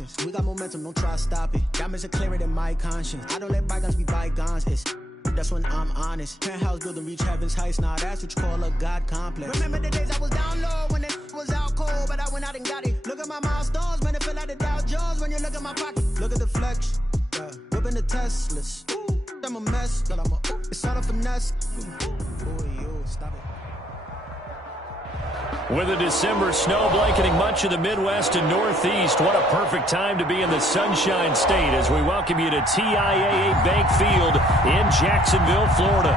nonsense. We got momentum, don't try to stop it. Diamonds are clearer than my conscience. I don't let bygones be bygones. That's when I'm honest. Penthouse building, reach heaven's heights. Now that's what you call a God complex. Remember the days I was down low when it was out cold, but I went out and got it. Look at my milestones, man, it feel like the Dow Jones when you look at my pocket. Look at the flex, whipping the Teslas. Ooh, I'm a mess, but it's all a finesse. Boy, you stop it. With a December snow blanketing much of the Midwest and Northeast, what a perfect time to be in the Sunshine State as we welcome you to TIAA Bank Field in Jacksonville, Florida.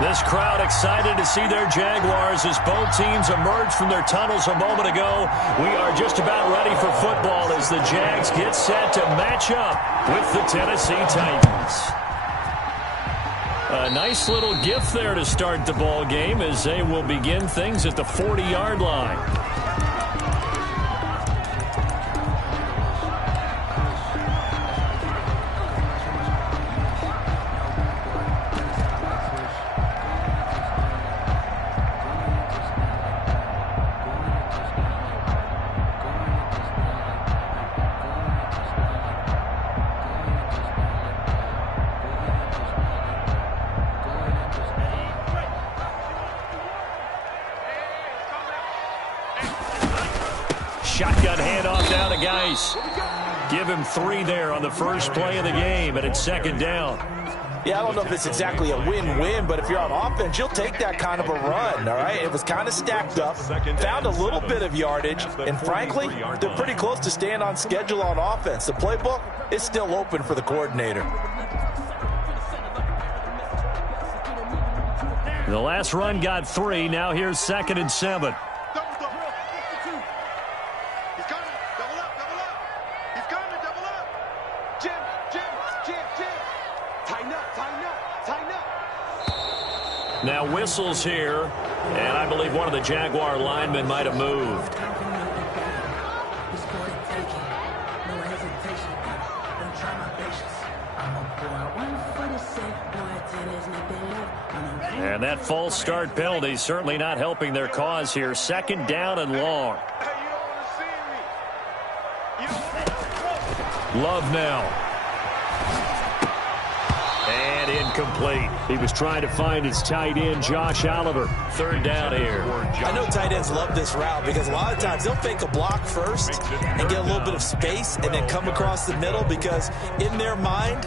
This crowd excited to see their Jaguars as both teams emerged from their tunnels a moment ago. We are just about ready for football as the Jags get set to match up with the Tennessee Titans. A nice little gift there to start the ball game as they will begin things at the 40-yard line. Shotgun handoff down to Geis. Give him 3 there on the first play of the game, and it's second down. Yeah, I don't know if it's exactly a win-win, but if you're on offense, you'll take that kind of a run, all right? It was kind of stacked up, found a little bit of yardage, and frankly, they're pretty close to staying on schedule on offense. The playbook is still open for the coordinator. The last run got 3. Now here's 2nd and 7. Now whistles here, and I believe one of the Jaguar linemen might have moved. And that false start penalty certainly not helping their cause here. 2nd down and long. Love now. And incomplete. He was trying to find his tight end, Josh Oliver. 3rd down here. I know tight ends love this route because a lot of times they'll fake a block first and get a little bit of space and then come across the middle because in their mind,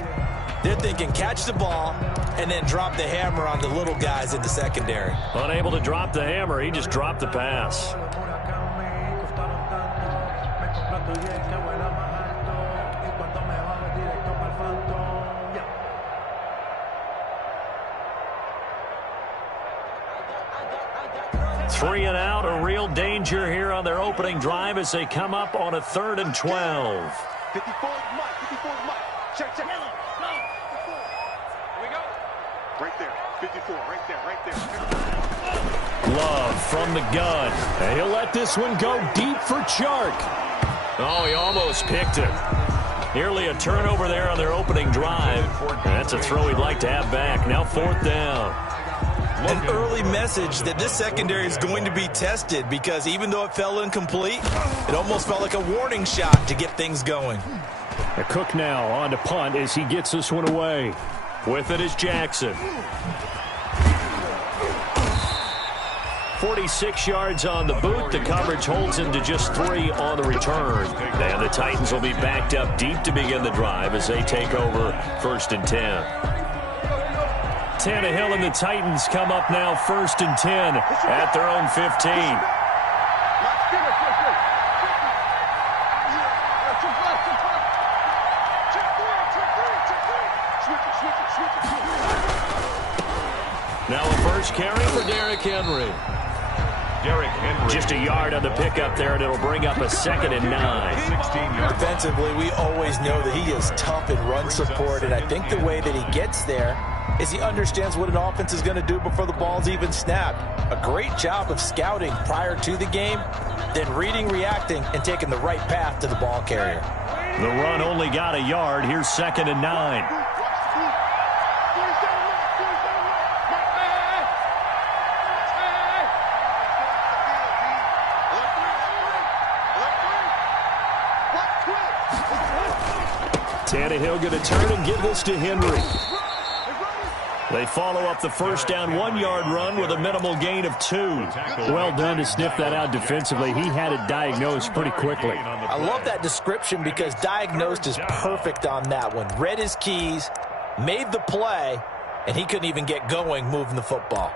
they're thinking catch the ball and then drop the hammer on the little guys in the secondary. Unable to drop the hammer, he just dropped the pass. Three and out, a real danger here on their opening drive as they come up on a 3rd and 12. 54 Mike. Check. Here we go. Right there. 54, right there. Love from the gun. And he'll let this one go deep for Chark. Oh, he almost picked it. Nearly a turnover there on their opening drive. That's a throw he'd like to have back. Now 4th down. An early message that this secondary is going to be tested because even though it fell incomplete, it almost felt like a warning shot to get things going. A Cook now on to punt as he gets this one away. With it is Jackson. 46 yards on the boot. The coverage holds him to just 3 on the return. And the Titans will be backed up deep to begin the drive as they take over 1st and 10. Tannehill and the Titans come up now 1st and 10 at their own 15. Now a first carry for Derrick Henry. Just a yard on the pickup there, and it'll bring up a 2nd and 9. Defensively, we always know that he is tough in run support, and I think the way that he gets there is he understands what an offense is going to do before the ball's even snapped. A great job of scouting prior to the game, then reading, reacting, and taking the right path to the ball carrier. The run only got a yard. Here's 2nd and 9. Quick. Tannehill going to turn and give this to Henry. They follow up the first down 1-yard run with a minimal gain of 2. Well done to sniff that out defensively. He had it diagnosed pretty quickly. I love that description because diagnosed is perfect on that one. Read his keys, made the play, and he couldn't even get going moving the football.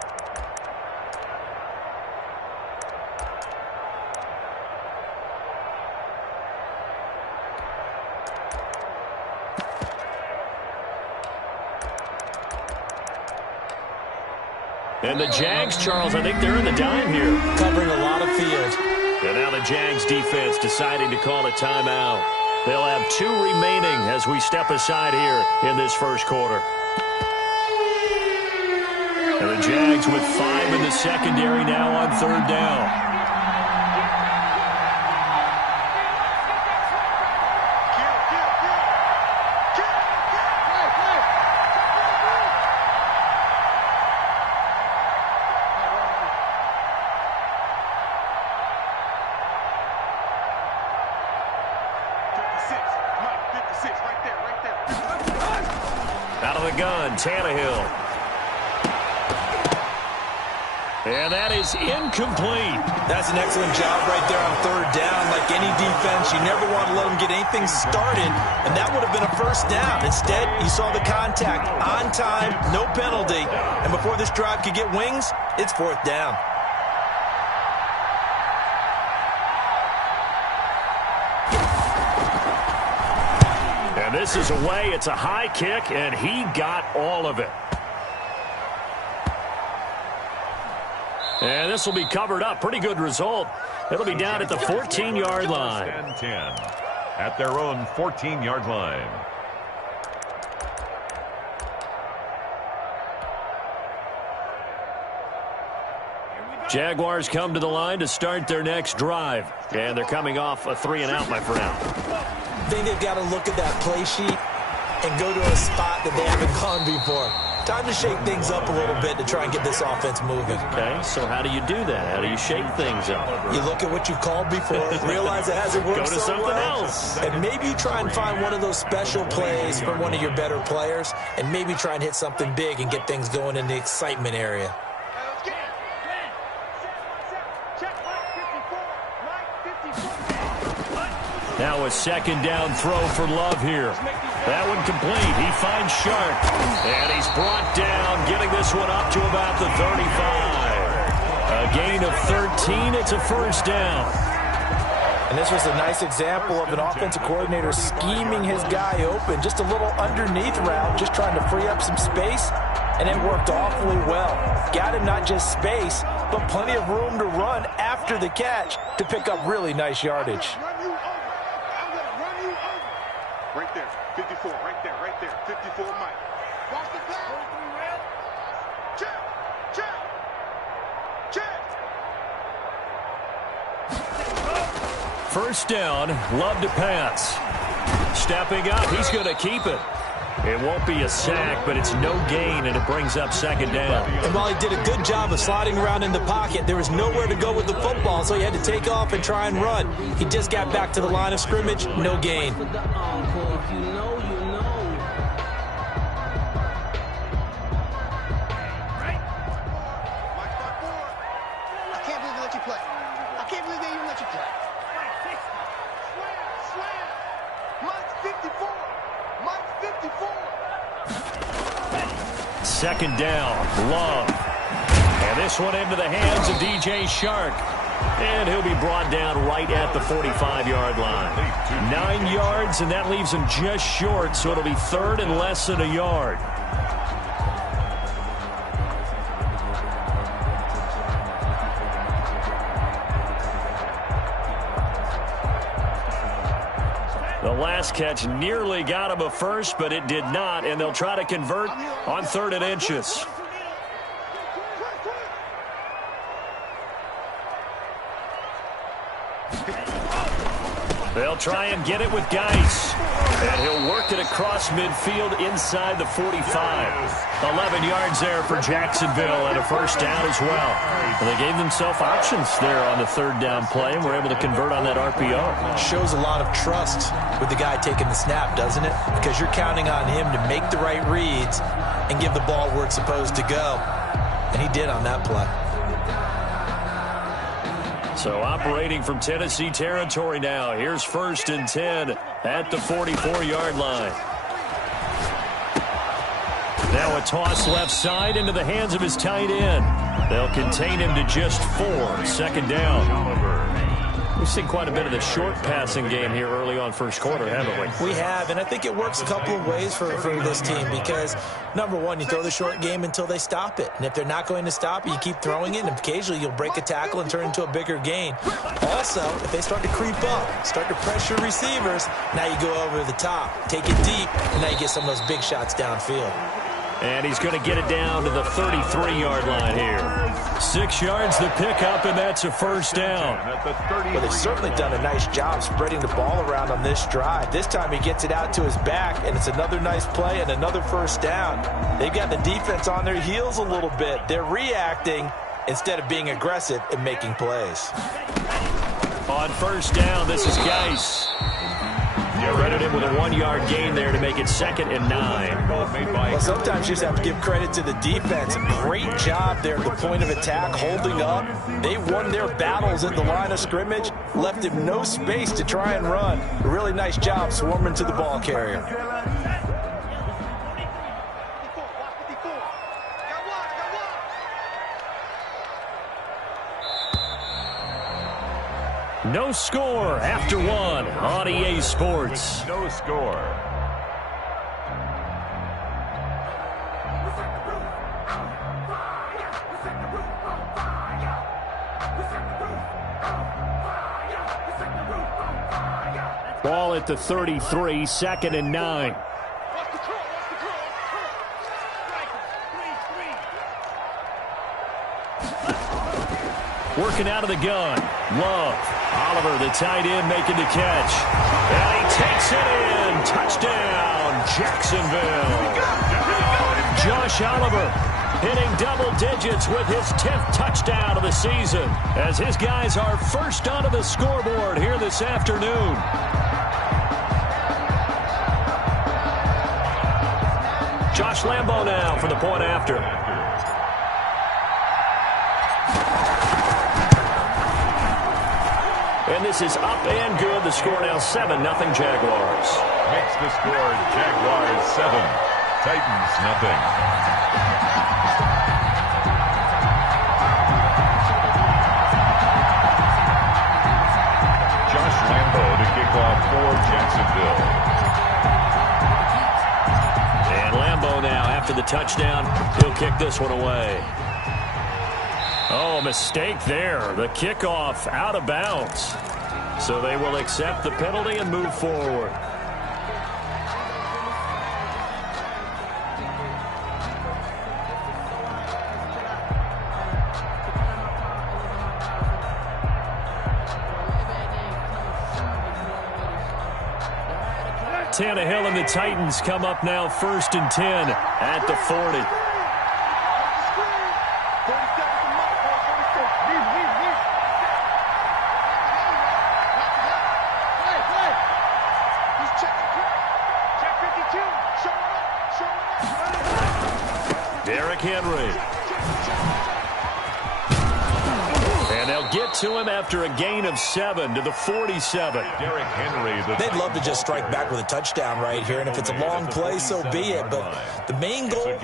And the Jags, Charles, I think they're in the dime here. Covering a lot of field. And now the Jags defense deciding to call a timeout. They'll have 2 remaining as we step aside here in this first quarter. And the Jags with 5 in the secondary now on 3rd down. Out of the gun, Tannehill. And that is incomplete. That's an excellent job right there on 3rd down. Like any defense, you never want to let them get anything started, and that would have been a first down. Instead, you saw the contact on time, no penalty, and before this drive could get wings, it's 4th down. And this is away. It's a high kick, and he got all of it. And this will be covered up. Pretty good result. It'll be down at the 14-yard line. 10 at their own 14-yard line. Jaguars come to the line to start their next drive. And they're coming off a 3-and-out, my friend. I think they've got to look at that play sheet and go to a spot that they haven't gone before. Time to shake things up a little bit to try and get this offense moving. Okay, so how do you do that? How do you shake things up? You look at what you've called before, realize it hasn't worked Go to so something well, else. and maybe you try and find one of those special plays from one of your better players, and maybe try and hit something big and get things going in the excitement area. Now a 2nd down throw for Love here. That one complete. He finds Sharp. And he's brought down, getting this one up to about the 35. A gain of 13. It's a first down. And this was a nice example of an offensive coordinator scheming his guy open. Just a little underneath route, just trying to free up some space. And it worked awfully well. Got him not just space, but plenty of room to run after the catch to pick up really nice yardage. Right there, 54, right there, 54, Mike. Watch the pass. Check. First down, Love to pass. Stepping up, he's going to keep it. It won't be a sack, but it's no gain, and it brings up 2nd down. And while he did a good job of sliding around in the pocket, there was nowhere to go with the football, so he had to take off and try and run. He just got back to the line of scrimmage, no gain. Second down, Love. And this one into the hands of DJ Shark. And he'll be brought down right at the 45-yard line. 9 yards, and that leaves him just short, so it'll be 3rd and less than a yard. The last catch nearly got him a first, but it did not, and they'll try to convert on 3rd and inches. They'll try and get it with Geis, and he'll work it across midfield inside the 45. 11 yards there for Jacksonville and a first down as well. They gave themselves options there on the third down play and were able to convert on that RPO. Shows a lot of trust with the guy taking the snap, doesn't it? Because you're counting on him to make the right reads and give the ball where it's supposed to go. And he did on that play. So operating from Tennessee territory now. Here's 1st and 10 at the 44-yard line. Now a toss left side into the hands of his tight end. They'll contain him to just 4. 2nd down. We've seen quite a bit of the short passing game here early on first quarter, haven't we? We have, and I think it works a couple of ways for this team because, number one, you throw the short game until they stop it. And if they're not going to stop it, you keep throwing it, and occasionally you'll break a tackle and turn into a bigger gain. Also, if they start to creep up, start to pressure receivers, now you go over the top, take it deep, and now you get some of those big shots downfield. And he's going to get it down to the 33-yard line here. 6 yards the pickup, and that's a first down. Well, they've certainly done a nice job spreading the ball around on this drive. This time he gets it out to his back, and it's another nice play and another first down. They've got the defense on their heels a little bit. They're reacting instead of being aggressive and making plays. On first down, this is Geis. Credited with a 1-yard gain there to make it 2nd and 9. Well, sometimes you just have to give credit to the defense. Great job there at the point of attack, holding up. They won their battles at the line of scrimmage, left him no space to try and run. A really nice job swarming to the ball carrier. No score after 1 on EA Sports. No score. Ball at the 33, 2nd and 9. Working out of the gun. Love. Oliver, the tight end, making the catch. And he takes it in. Touchdown, Jacksonville. Josh Oliver hitting double digits with his 10th touchdown of the season as his guys are first onto the scoreboard here this afternoon. Josh Lambo now for the point after. And this is up and good. The score now 7-0 Jaguars. Makes the score Jaguars 7, Titans nothing. Josh Lambo to kick off for Jacksonville. And Lambo now after the touchdown. He'll kick this one away. Oh, mistake there. The kickoff out of bounds. So they will accept the penalty and move forward. Tannehill and the Titans come up now 1st and 10 at the 40. Henry. And they'll get to him after a gain of 7 to the 47. Derrick Henry. They'd love to just strike back with a touchdown right here, and if it's a long play, so be it. But the main goal,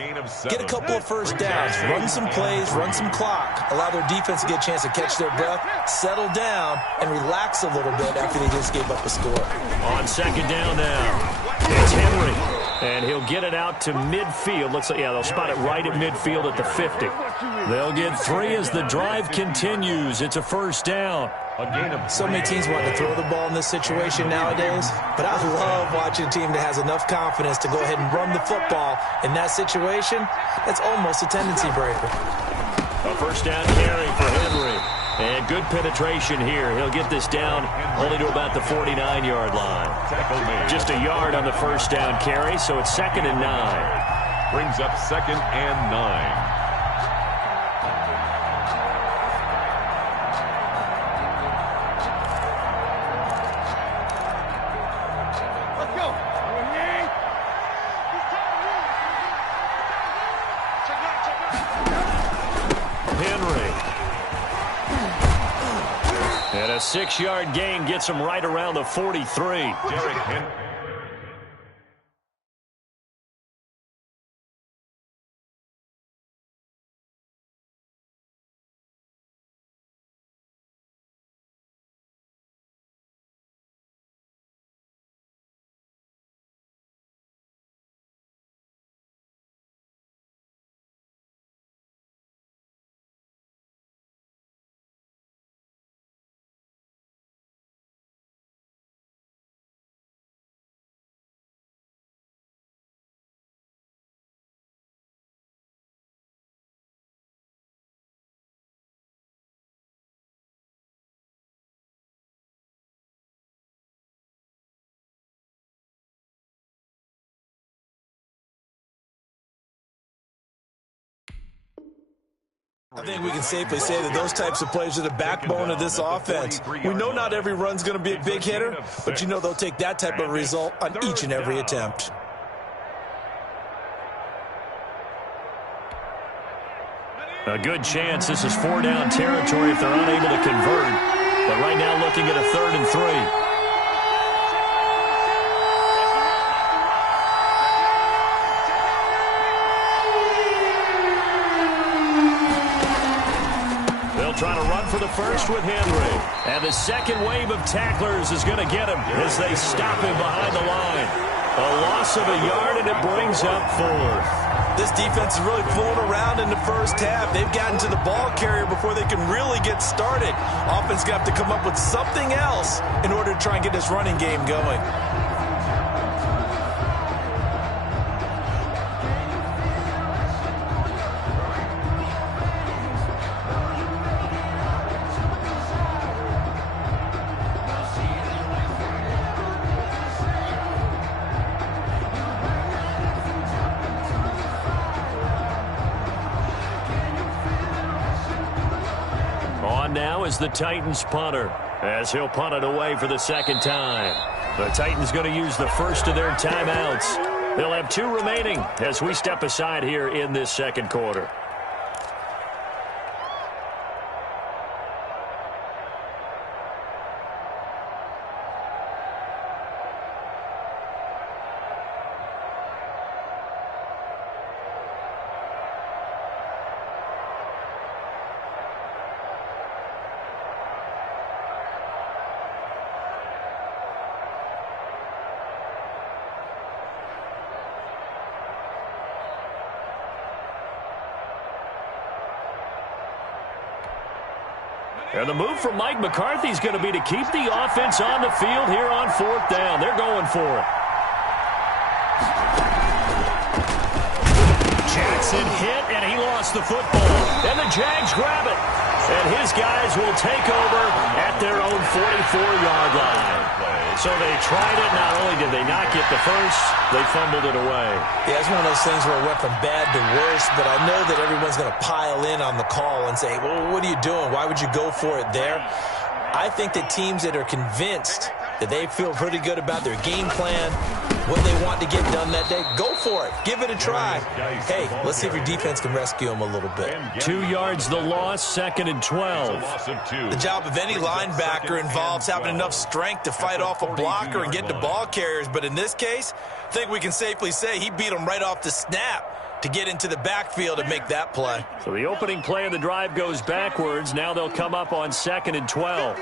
get a couple of first downs, run some plays, run some clock, allow their defense to get a chance to catch their breath, settle down, and relax a little bit after they just gave up a score. On 2nd down now, it's Henry. And he'll get it out to midfield. Looks like, yeah, they'll spot it right at midfield at the 50. They'll get 3 as the drive continues. It's a first down. So many teams want to throw the ball in this situation nowadays, but I love watching a team that has enough confidence to go ahead and run the football. In that situation, that's almost a tendency breaker. A first down carry for Henry. And good penetration here. He'll get this down only to about the 49-yard line. Just a yard on the first down carry, so it's 2nd and 9. Brings up 2nd and 9. And a 6-yard gain gets him right around the 43. Derrick Henry. I think we can safely say that those types of plays are the backbone of this offense. We know not every run's going to be a big hitter, but you know they'll take that type of result on each and every attempt. A good chance this is 4-down territory if they're unable to convert. But right now looking at a 3rd and 3. Trying to run for the first with Henry. And the second wave of tacklers is going to get him as they stop him behind the line. A loss of a yard, and it brings up 4th. This defense is really fooling around in the first half. They've gotten to the ball carrier before they can really get started. Offense got to come up with something else in order to try and get this running game going. Now is the Titans punter as he'll punt it away for the 2nd time. The Titans going to use the first of their timeouts. They'll have 2 remaining as we step aside here in this 2nd quarter. And the move from Mike McCarthy is going to be to keep the offense on the field here on 4th down. They're going for it. Jackson hit, and he lost the football. And the Jags grab it. And his guys will take over at their own 44-yard line. So they tried it. Not only did they not get the first, they fumbled it away. Yeah, it's one of those things where it went from bad to worse, but I know that everyone's going to pile in on the call and say, well, what are you doing? Why would you go for it there? I think that teams that are convinced that they feel pretty good about their game plan, what they want to get done that day, go for it. Give it a try. Hey, let's see if your defense can rescue them a little bit. 2 yards the loss, 2nd and 12. The job of any linebacker involves having enough strength to fight off a blocker and get to ball carriers, but in this case, I think we can safely say he beat them right off the snap to get into the backfield and make that play. So the opening play of the drive goes backwards. Now they'll come up on 2nd and 12.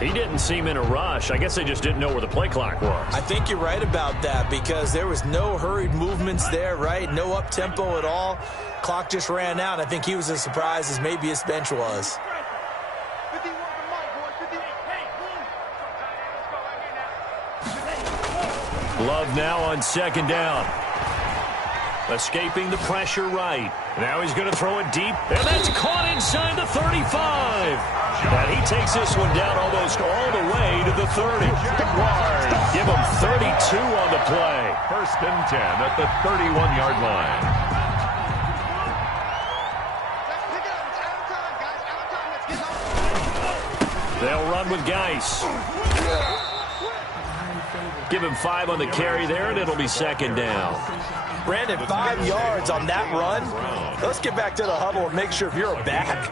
He didn't seem in a rush. I guess they just didn't know where the play clock was. I think you're right about that because there was no hurried movements there, right? No up-tempo at all. Clock just ran out. I think he was as surprised as maybe his bench was. Love now on second down. Escaping the pressure right. Now he's going to throw it deep, and that's caught inside the 35. And he takes this one down almost all the way to the 30. Give him 32 on the play. 1st and 10 at the 31-yard line. They'll run with Geis. Give him 5 on the carry there, and it'll be second down. Brandon, 5 yards on that run. Let's get back to the huddle and make sure if you're a back,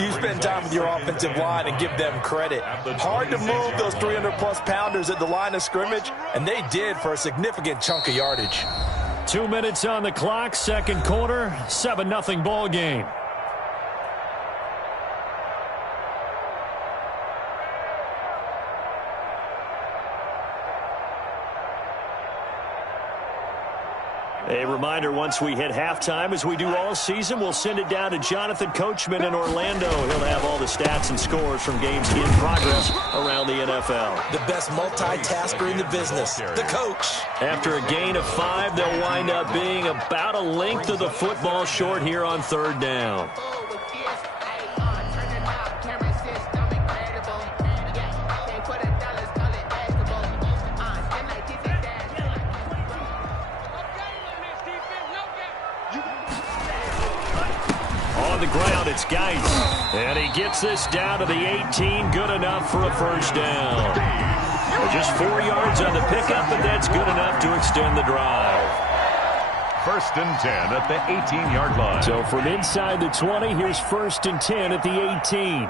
you spend time with your offensive line and give them credit. Hard to move those 300-plus pounders at the line of scrimmage, and they did for a significant chunk of yardage. 2 minutes on the clock, second quarter, 7-0 ball game. A reminder, once we hit halftime, as we do all season, we'll send it down to Jonathan Coachman in Orlando. He'll have all the stats and scores from games in progress around the NFL. The best multitasker in the business, the coach. After a gain of 5, they'll wind up being about a length of the football short here on third down. On the ground, it's Geis. And he gets this down to the 18. Good enough for a first down. Just 4 yards on the pickup, but that's good enough to extend the drive. 1st and 10 at the 18-yard line. So from inside the 20, here's 1st and 10 at the 18.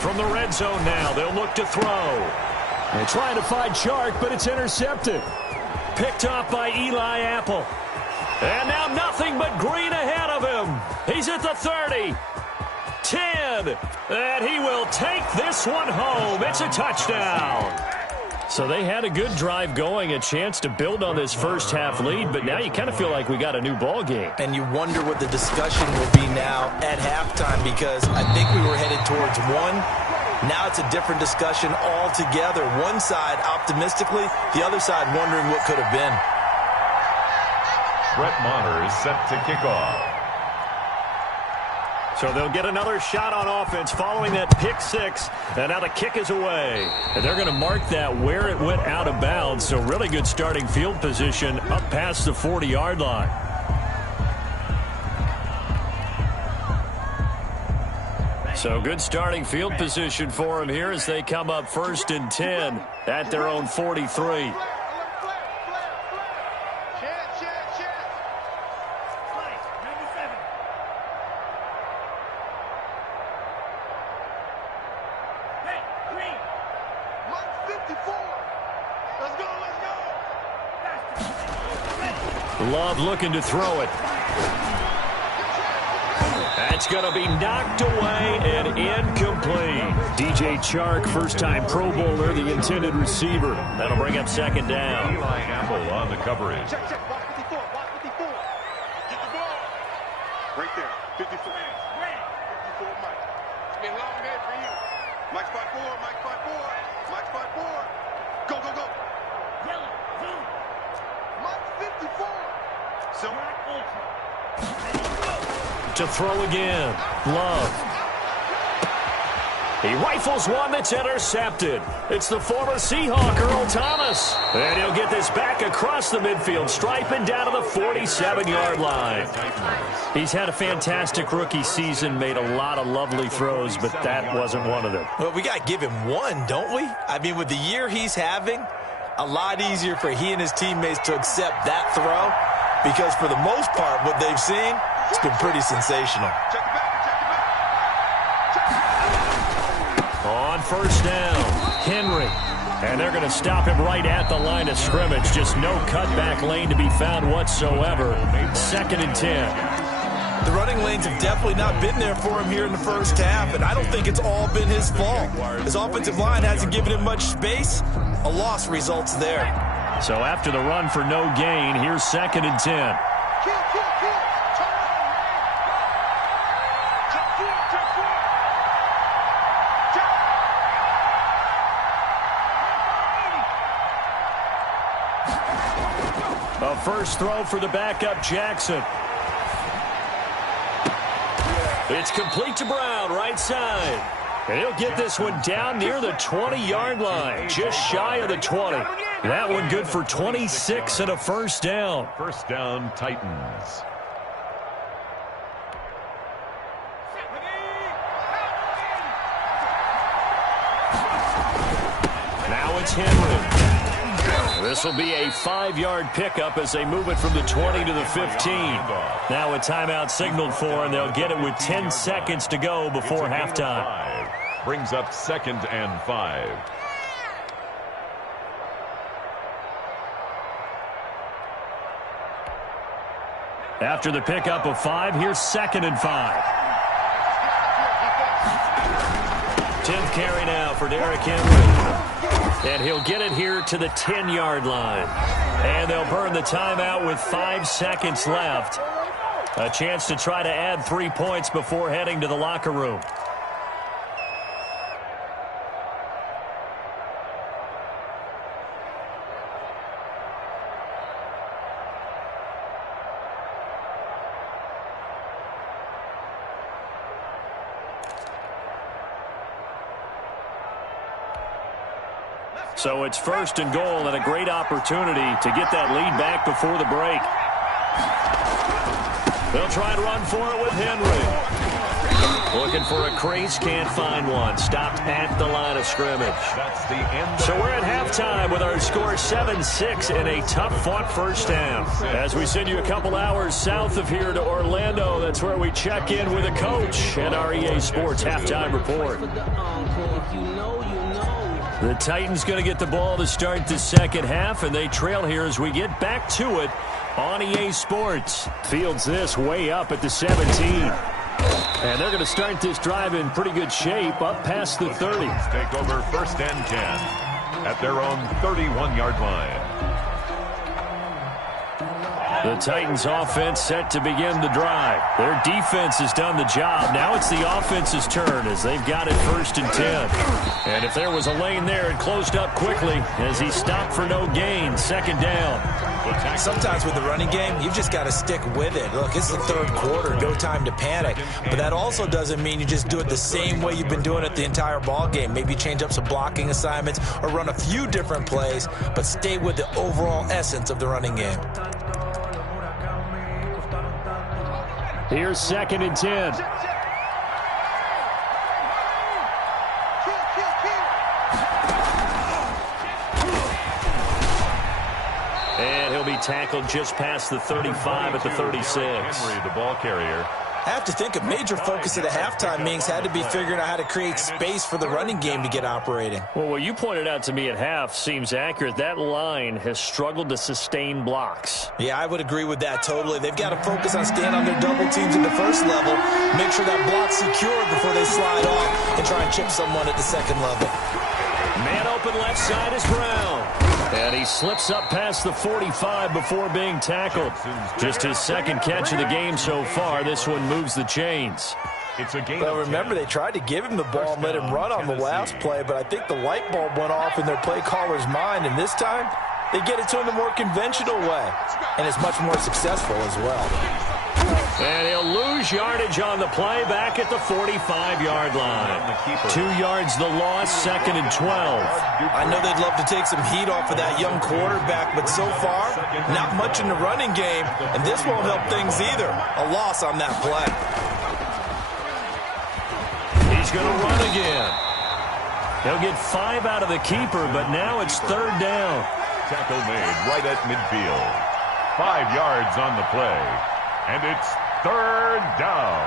From the red zone now, they'll look to throw. They're trying to find Chark, but it's intercepted. Picked off by Eli Apple. And now nothing but green ahead of him. He's at the 30. 10. And he will take this one home. It's a touchdown. So they had a good drive going, a chance to build on this first half lead, but now you kind of feel like we got a new ball game. And you wonder what the discussion will be now at halftime, because I think we were headed towards one. Now it's a different discussion altogether. One side optimistically, the other side wondering what could have been. Brett Maher is set to kick off. So they'll get another shot on offense following that pick 6. And now the kick is away. And they're going to mark that where it went out of bounds. So really good starting field position up past the 40-yard line. So good starting field position for them here as they come up 1st and 10 at their own 43. Love looking to throw it. That's going to be knocked away and incomplete. DJ Chark, first-time Pro Bowler, the intended receiver. That'll bring up second down. Eli Apple on the coverage. Check, watch 54, watch 54. Get the ball. Right there, 54. 54, Mike. It's been a long day for you. Mike 5-4, Mike 5-4, Mike 5-4. Go. Yellow, zoom. Mike 54. So, to throw again. Love. He rifles one that's intercepted. It's the former Seahawk, Earl Thomas. And he'll get this back across the midfield stripe and down to the 47-yard line. He's had a fantastic rookie season, made a lot of lovely throws, but that wasn't one of them. Well, we got to give him one, don't we? I mean, with the year he's having, a lot easier for he and his teammates to accept that throw, because for the most part, what they've seen, it's been pretty sensational. On first down, Henry. And they're going to stop him right at the line of scrimmage. Just no cutback lane to be found whatsoever. 2nd and 10. The running lanes have definitely not been there for him here in the first half, and I don't think it's all been his fault. His offensive line hasn't given him much space. A loss results there. So after the run for no gain, here's 2nd and 10. A first throw for the backup Jackson. It's complete to Brown, right side. And he'll get this one down near the 20-yard line, just shy of the 20. That one good for 26 and a first down. First down, Titans. Now it's Henry. This will be a 5-yard pickup as they move it from the 20 to the 15. Now a timeout signaled for, and they'll get it with 10 seconds to go before halftime. Brings up 2nd and 5. After the pickup of 5, here's 2nd and 5. 10th carry now for Derrick Henry. And he'll get it here to the 10-yard line. And they'll burn the timeout with 5 seconds left. A chance to try to add 3 points before heading to the locker room. So it's 1st and goal, and a great opportunity to get that lead back before the break. They'll try and run for it with Henry. Looking for a crease, can't find one. Stopped at the line of scrimmage. That's the end. So we're at halftime with our score 7-6 in a tough-fought first half. As we send you a couple hours south of here to Orlando, that's where we check in with a coach and our EA Sports halftime report. The Titans going to get the ball to start the second half, and they trail here as we get back to it on EA Sports. Fields this way up at the 17. And they're going to start this drive in pretty good shape up past the 30. Take over 1st and 10 at their own 31-yard line. The Titans offense set to begin the drive. Their defense has done the job. Now it's the offense's turn as they've got it 1st and 10. And if there was a lane there, it closed up quickly as he stopped for no gain. 2nd down. Sometimes with the running game, you've just got to stick with it. Look, it's the 3rd quarter, no time to panic. But that also doesn't mean you just do it the same way you've been doing it the entire ball game. Maybe change up some blocking assignments or run a few different plays, but stay with the overall essence of the running game. Here's 2nd and 10. And he'll be tackled just past the 35 at the 36. Henry, the ball carrier. I have to think a major focus of the halftime meetings had to be figuring out how to create space for the running game to get operating. Well, what you pointed out to me at half seems accurate. That line has struggled to sustain blocks. Yeah, I would agree with that totally. They've got to focus on staying on their double teams at the first level, make sure that block's secured before they slide off and try and chip someone at the 2nd level. Man open left side is Brown. And he slips up past the 45 before being tackled. Just his 2nd catch of the game so far. This one moves the chains. It's a game. Well, remember, they tried to give him the ball and let him run on the last play, but I think the light bulb went off in their play caller's mind, and this time they get it to him the more conventional way, and it's much more successful as well. And he'll lose yardage on the play back at the 45-yard line. 2 yards the loss, 2nd and 12. I know they'd love to take some heat off of that young quarterback, but so far, not much in the running game, and this won't help things either. A loss on that play. He's going to run again. He'll get 5 out of the keeper, but now it's 3rd down. Tackle made right at midfield. 5 yards on the play. And it's 3rd down.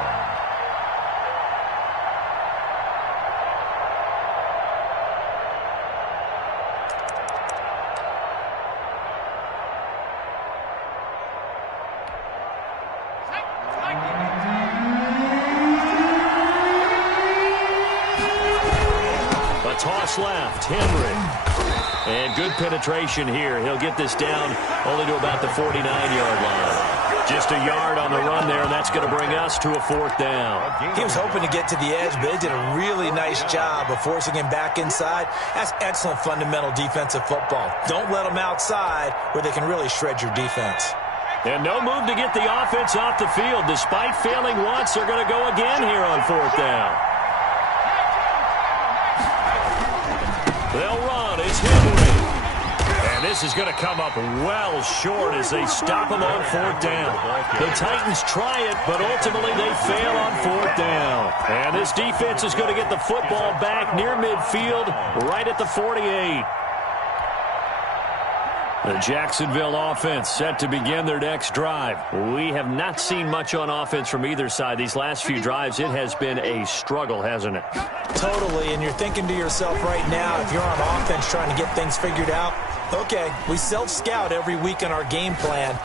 A toss left, Henry. And good penetration here. He'll get this down only to about the 49-yard line. Just a yard on the run there, and that's going to bring us to a 4th down. He was hoping to get to the edge, but they did a really nice job of forcing him back inside. That's excellent fundamental defensive football. Don't let them outside where they can really shred your defense. And no move to get the offense off the field. Despite failing once, they're going to go again here on 4th down. They'll run. It's Henry. And this is going to come up well short as they stop him on 4th down. The Titans try it, but ultimately they fail on 4th down. And this defense is going to get the football back near midfield, right at the 48. The Jacksonville offense set to begin their next drive. We have not seen much on offense from either side. These last few drives, it has been a struggle, hasn't it? Totally, and you're thinking to yourself right now, if you're on offense trying to get things figured out, okay, we self-scout every week in our game plan.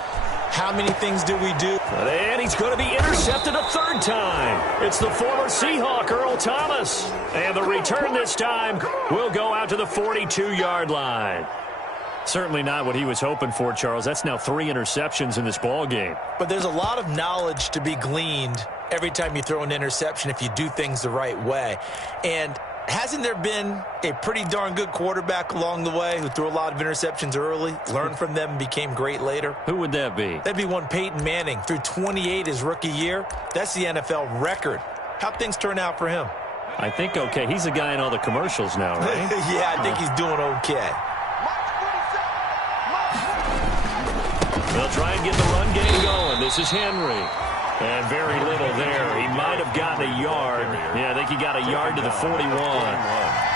How many things do we do? And he's going to be intercepted a 3rd time. It's the former Seahawk, Earl Thomas. And the return this time will go out to the 42-yard line. Certainly not what he was hoping for, Charles. That's now 3 interceptions in this ball game. But there's a lot of knowledge to be gleaned every time you throw an interception if you do things the right way. And hasn't there been a pretty darn good quarterback along the way who threw a lot of interceptions early, learned from them, and became great later? Who would that be? That'd be one Peyton Manning. Threw 28 his rookie year. That's the NFL record. How'd things turn out for him? I think okay. He's a guy in all the commercials now, right? Yeah, I think he's doing okay. They'll try and get the run game going. This is Henry. And very little there. He might have gotten a yard. Yeah, I think he got a yard to the 41.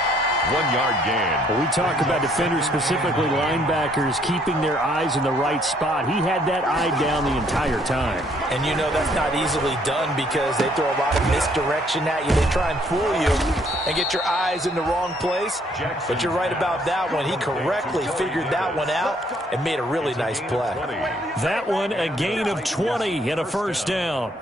1-yard gain. Well, we talk about defenders, specifically linebackers, keeping their eyes in the right spot. He had that eye down the entire time. And you know that's not easily done because they throw a lot of misdirection at you. They try and fool you and get your eyes in the wrong place. But you're right about that one. He correctly figured that one out and made a really nice play. That one, a gain of 20 and a 1st down.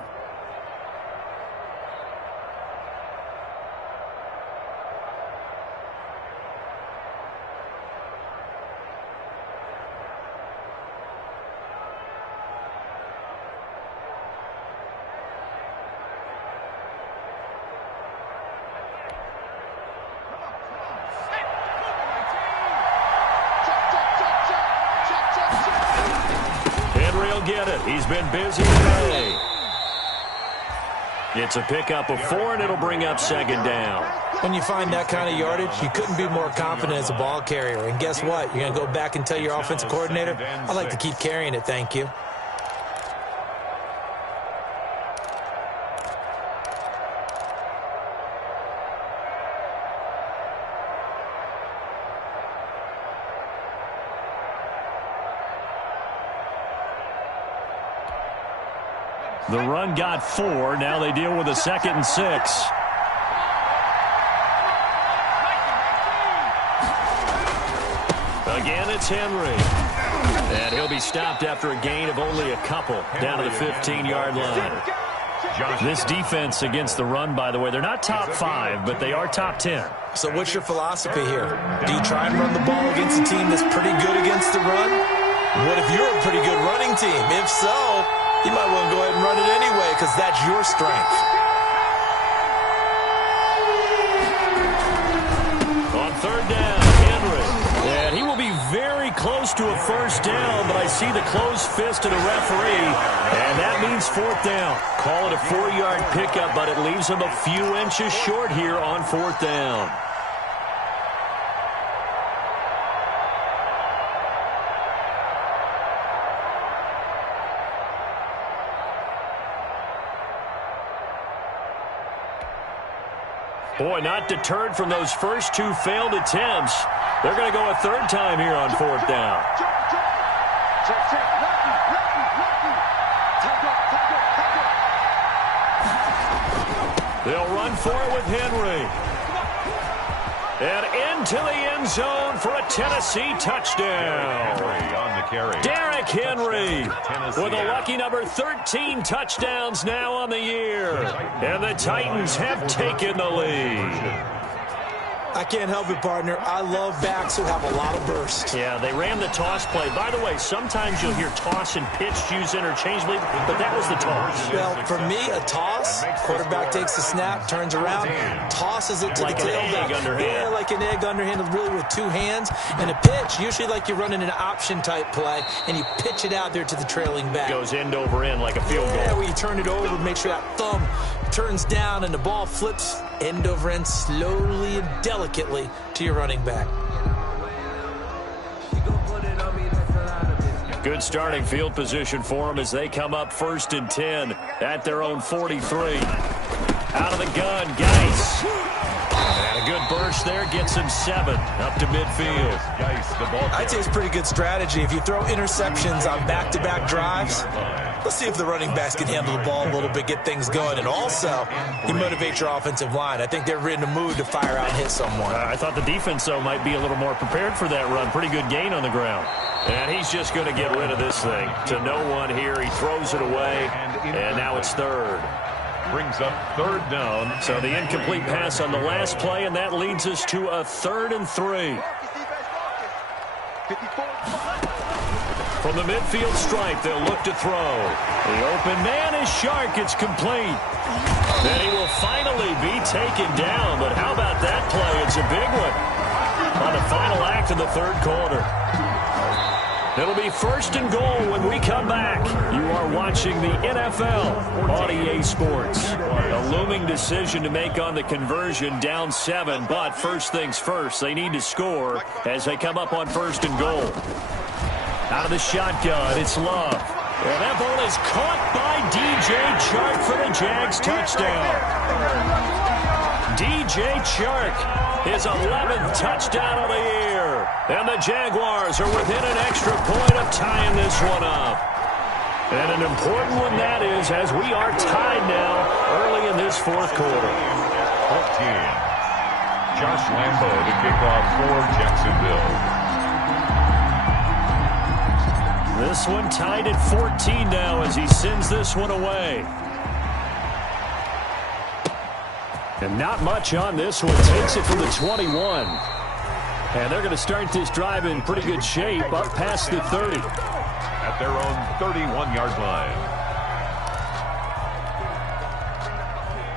Get it. He's been busy today. It's a pickup of 4, and it'll bring up 2nd down. When you find that kind of yardage, you couldn't be more confident as a ball carrier. And guess what? You're going to go back and tell your offensive coordinator, I'd like to keep carrying it, thank you. The run got 4. Now they deal with a 2nd and 6. Again, it's Henry. And he'll be stopped after a gain of only a couple down to the 15-yard line. This defense against the run, by the way, they're not top 5, but they are top 10. So what's your philosophy here? Do you try and run the ball against a team that's pretty good against the run? What if you're a pretty good running team? If so, you might want to go ahead and run it anyway because that's your strength. On 3rd down, Henry. And he will be very close to a 1st down, but I see the closed fist of the referee, and that means 4th down. Call it a 4-yard pickup, but it leaves him a few inches short here on 4th down. Boy, not deterred from those first 2 failed attempts. They're going to go a 3rd time here on 4th down. They'll run for it with Henry. And into the end zone for a Tennessee touchdown. On the carry. Derrick Henry with a lucky number 13 touchdowns now on the year. And the Titans have taken the lead. I can't help it, partner. I love backs who have a lot of burst. Yeah, they ran the toss play. By the way, sometimes you'll hear toss and pitch used interchangeably, but that was the toss. Well, for me, a toss, quarterback takes the snap, turns around, tosses it to like the tailback. Like an egg underhand. Yeah, like an egg underhand, really with two hands. And a pitch, usually like you're running an option-type play, and you pitch it out there to the trailing back. Goes end over end like a field goal. Yeah, where you turn it over, make sure that thumb turns down, and the ball flips end over end slowly and delicately to your running back. Good starting field position for them as they come up 1st and 10 at their own 43. Out of the gun, Geis. And a good burst there gets him 7 up to midfield. I'd say it's a pretty good strategy. If you throw interceptions on back-to-back drives, let's see if the running backs can handle the ball a little bit, get things going. And also, you motivate your offensive line. I think they're in the mood to fire out and hit someone. I thought the defense, though, might be a little more prepared for that run. Pretty good gain on the ground. And he's just going to get rid of this thing. To no one here. He throws it away, and now it's 3rd. Brings up 3rd down. So the incomplete pass on the last play, and that leads us to a 3rd and 3. From the midfield stripe, they'll look to throw. The open man is Shark. It's complete. Then he will finally be taken down. But how about that play? It's a big one on the final act of the 3rd quarter. It'll be 1st and goal when we come back. You are watching the NFL on EA Sports. A looming decision to make on the conversion, down 7. But first things first, they need to score as they come up on 1st and goal. Out of the shotgun, it's Love. And that ball is caught by DJ Chark for the Jags touchdown. DJ Chark, his 11th touchdown of the year. And the Jaguars are within an extra point of tying this one up. And an important one that is, as we are tied now early in this 4th quarter. 14. Josh Lambo to kick off for Jacksonville. This one tied at 14 now as he sends this one away. And not much on this one. Takes it from the 21. And they're going to start this drive in pretty good shape up past the 30. At their own 31-yard line.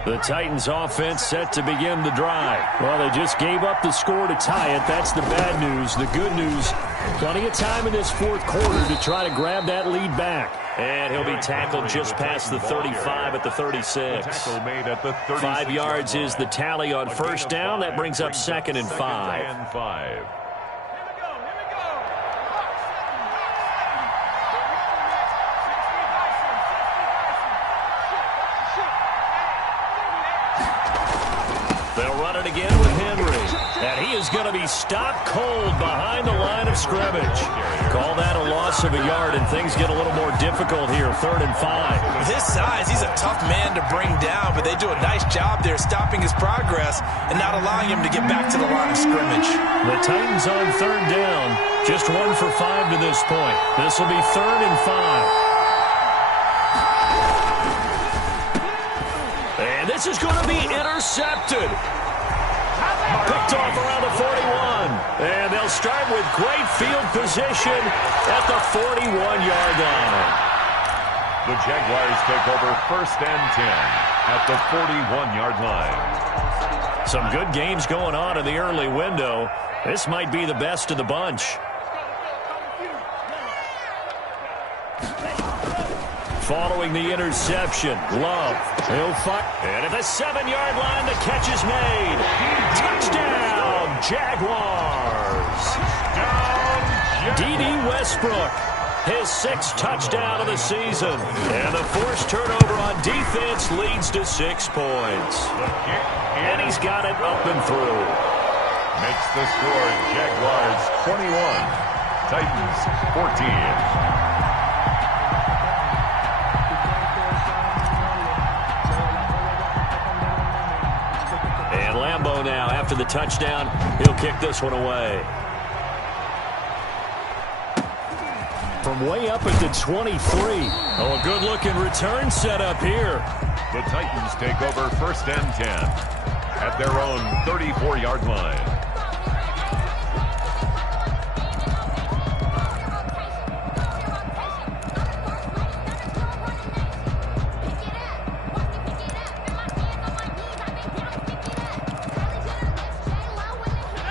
The Titans offense set to begin the drive. Well, they just gave up the score to tie it. That's the bad news. The good news, plenty of time in this 4th quarter to try to grab that lead back. And he'll be tackled just past the 35 at the 36. 5 yards is the tally on 1st down. That brings up 2nd and 5. They'll run it again with Henry. And he is going to be stopped cold behind the line of scrimmage. Call that a loss of a yard, and things get a little more difficult here, 3rd and 5. With his size, he's a tough man to bring down, but they do a nice job there stopping his progress and not allowing him to get back to the line of scrimmage. The Titans on 3rd down, just 1 for 5 to this point. This will be 3rd and 5. And this is going to be intercepted. Picked off around the 41. And they'll start with great field position at the 41-yard line. The Jaguars take over 1st and 10 at the 41-yard line. Some good games going on in the early window. This might be the best of the bunch. Following the interception, Love. He'll fight. And at the 7-yard line, the catch is made. Touchdown, Jaguars. D.D. Westbrook, his 6th touchdown of the season. And the forced turnover on defense leads to 6 points. And he's got it up and through. Makes the score Jaguars 21, Titans 14. Lambo now, after the touchdown, he'll kick this one away. From way up at the 23. Oh, a good-looking return set up here. The Titans take over 1st and 10. at their own 34-yard line.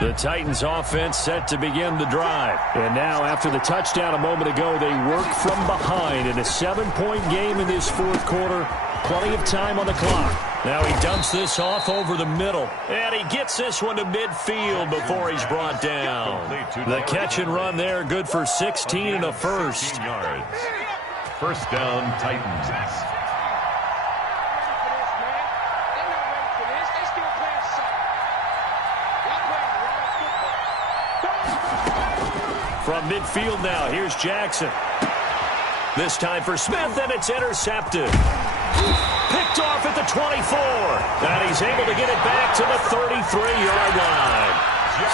The Titans offense set to begin the drive. And now after the touchdown a moment ago, they work from behind in a 7-point game in this fourth quarter. Plenty of time on the clock. Now he dumps this off over the middle. And he gets this one to midfield before he's brought down. The catch and run there, good for 16 and a first. Yards. First down, Titans. From midfield now, here's Jackson. This time for Smith, and it's intercepted. Picked off at the 24. And he's able to get it back to the 33-yard line.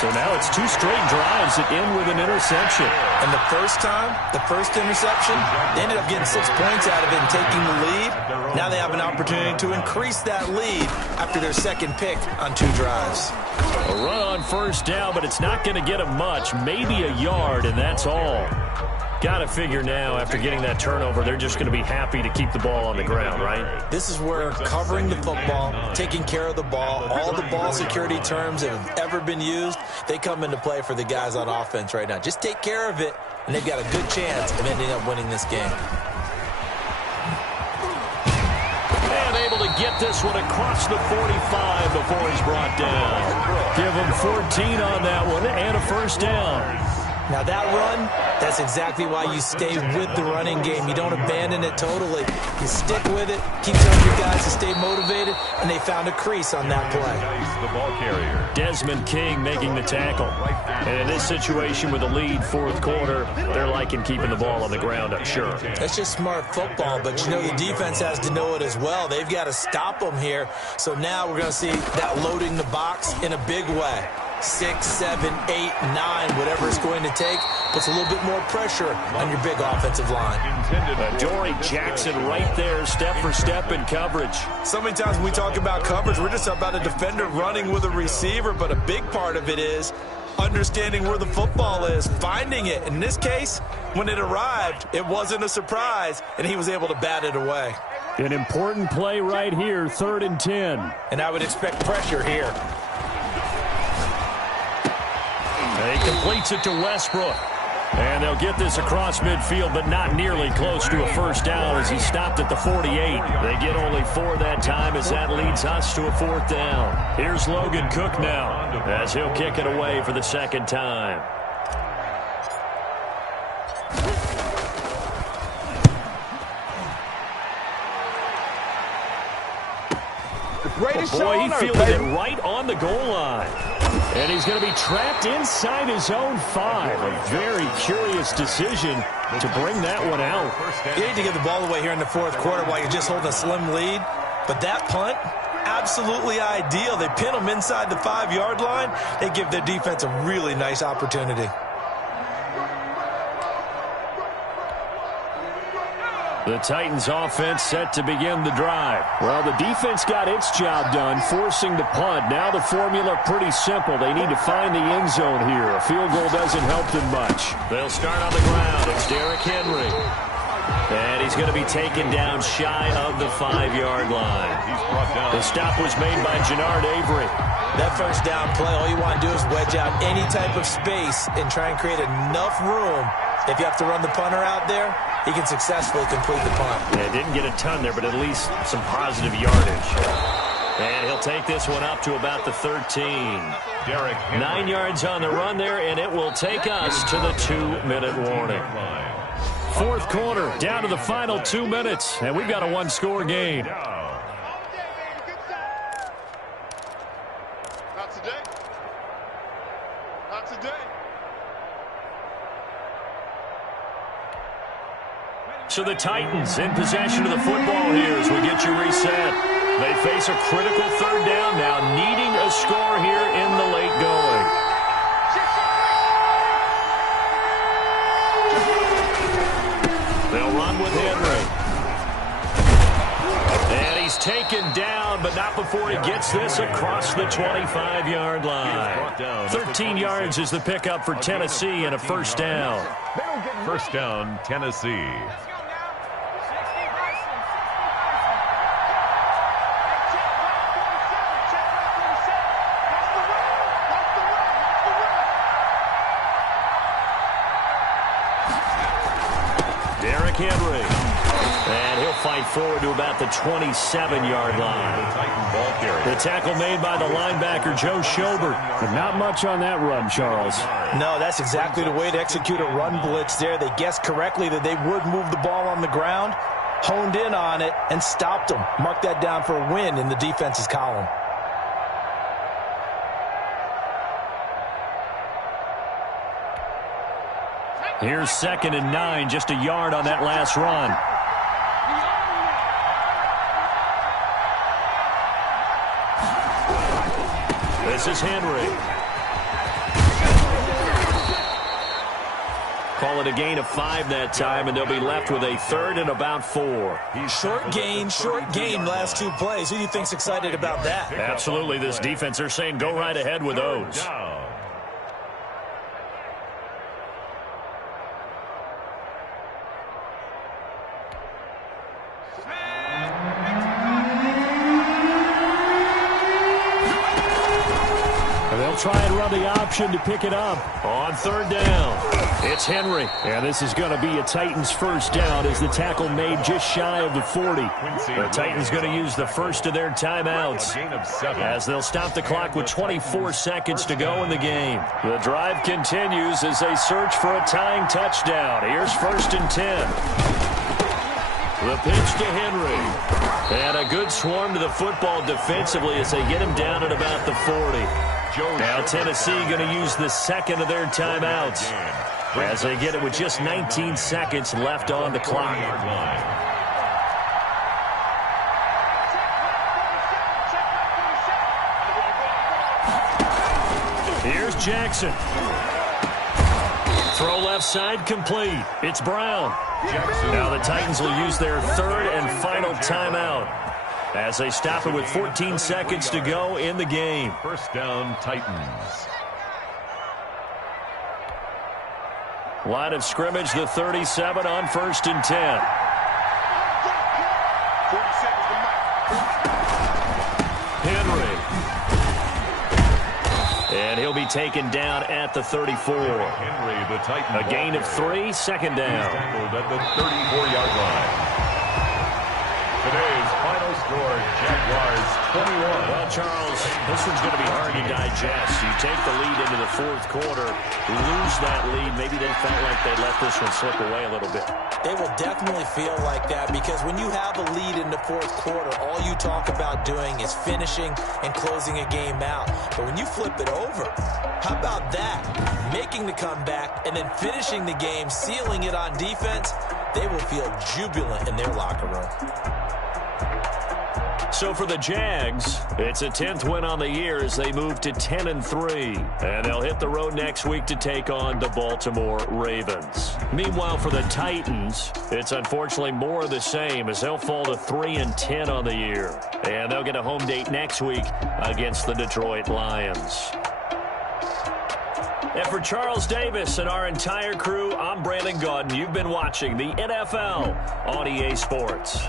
So now it's 2 straight drives that end with an interception. And the first time, the first interception, they ended up getting 6 points out of it and taking the lead. Now they have an opportunity to increase that lead after their second pick on 2 drives. A run on first down, but it's not going to get him much. Maybe a yard, and that's all. Got to figure now, after getting that turnover, they're just going to be happy to keep the ball on the ground, right? This is where covering the football, taking care of the ball, all the ball security terms that have ever been used, they come into play for the guys on offense right now. Just take care of it, and they've got a good chance of ending up winning this game. And able to get this one across the 45 before he's brought down. Give him 14 on that one and a first down. Now that run, that's exactly why you stay with the running game. You don't abandon it totally. You stick with it, keep telling your guys to stay motivated, and they found a crease on that play. The ball carrier. Desmond King making the tackle. And in this situation with a lead fourth quarter, they're liking keeping the ball on the ground, I'm sure. That's just smart football, but you know the defense has to know it as well. They've got to stop them here. So now we're going to see that loading the box in a big way. 6, 7, 8, 9, whatever it's going to take, puts a little bit more pressure on your big offensive line. Dory Jackson right there, step for step in coverage. So many times when we talk about coverage, we're just about a defender running with a receiver, but a big part of it is understanding where the football is, finding it. In this case, when it arrived, it wasn't a surprise, and he was able to bat it away. An important play right here, 3rd and 10. And I would expect pressure here. And he completes it to Westbrook. And they'll get this across midfield, but not nearly close to a first down as he stopped at the 48. They get only 4 that time as that leads us to a 4th down. Here's Logan Cook now as he'll kick it away for the 2nd time. Boy, he fielded it right on the goal line. And he's going to be trapped inside his own 5. A very curious decision to bring that one out. You need to get the ball away here in the 4th quarter while you're just holding a slim lead. But that punt, absolutely ideal. They pin them inside the 5-yard line. They give their defense a really nice opportunity. The Titans offense set to begin the drive. Well, the defense got its job done, forcing the punt. Now the formula pretty simple. They need to find the end zone here. A field goal doesn't help them much. They'll start on the ground. It's Derrick Henry. And he's going to be taken down shy of the 5-yard line. He's brought down. The stop was made by Jannard Avery. That first down play, all you want to do is wedge out any type of space and try and create enough room. If you have to run the punter out there, he can successfully complete the punt. Yeah, didn't get a ton there, but at least some positive yardage. And he'll take this one up to about the 13. Derrick Henry. 9 yards on the run there, and it will take us to the 2-minute warning. 4th quarter, down to the final 2 minutes, and we've got a 1-score game. Not today. Not today. So the Titans in possession of the football here as we get you reset. They face a critical 3rd down now, needing a score here in the late going. They'll run with Henry. And he's taken down, but not before he gets this across the 25-yard line. 13 yards is the pickup for Tennessee and a first down. First down, Tennessee. Henry. And he'll fight forward to about the 27-yard line. The tackle made by the linebacker, Joe Schobert. But not much on that run, Charles. No, that's exactly the way to execute a run blitz there. They guessed correctly that they would move the ball on the ground, honed in on it, and stopped them. Mark that down for a win in the defense's column. Here's 2nd and 9, just a yard on that last run. This is Henry. Call it a gain of 5 that time, and they'll be left with a 3rd and about 4. Short gain, last 2 plays. Who do you think's excited about that? Absolutely, this defense, they're saying go right ahead with those. Try and run the option to pick it up. On 3rd down, it's Henry. And this is going to be a Titans first down as the tackle made just shy of the 40. The Titans going to use the first of their timeouts as they'll stop the clock with 24 seconds to go in the game. The drive continues as they search for a tying touchdown. Here's 1st and 10. The pitch to Henry. And a good swarm to the football defensively as they get him down at about the 40. Now Tennessee going to use the second of their timeouts as they get it with just 19 seconds left on the clock. Here's Jackson. Throw left side complete. It's Brown. Now the Titans will use their 3rd and final timeout as they stop it with 14 seconds to go in the game. First down, Titans. Line of scrimmage, the 37 on 1st and 10. Henry. And he'll be taken down at the 34. Henry, the Titan. A gain of 3, 2nd down. At the 34-yard line. Today's final score, Jaguars 21. Well, Charles, this one's going to be hard to digest. You take the lead into the 4th quarter, lose that lead. Maybe they felt like they let this one slip away a little bit. They will definitely feel like that because when you have a lead in the 4th quarter, all you talk about doing is finishing and closing a game out. But when you flip it over, how about that? Making the comeback and then finishing the game, sealing it on defense, they will feel jubilant in their locker room. So for the Jags, it's a 10th win on the year as they move to 10-3. And they'll hit the road next week to take on the Baltimore Ravens. Meanwhile, for the Titans, it's unfortunately more of the same as they'll fall to 3-10 on the year. And they'll get a home date next week against the Detroit Lions. And for Charles Davis and our entire crew, I'm Brandon Gaudin. You've been watching the NFL on EA Sports.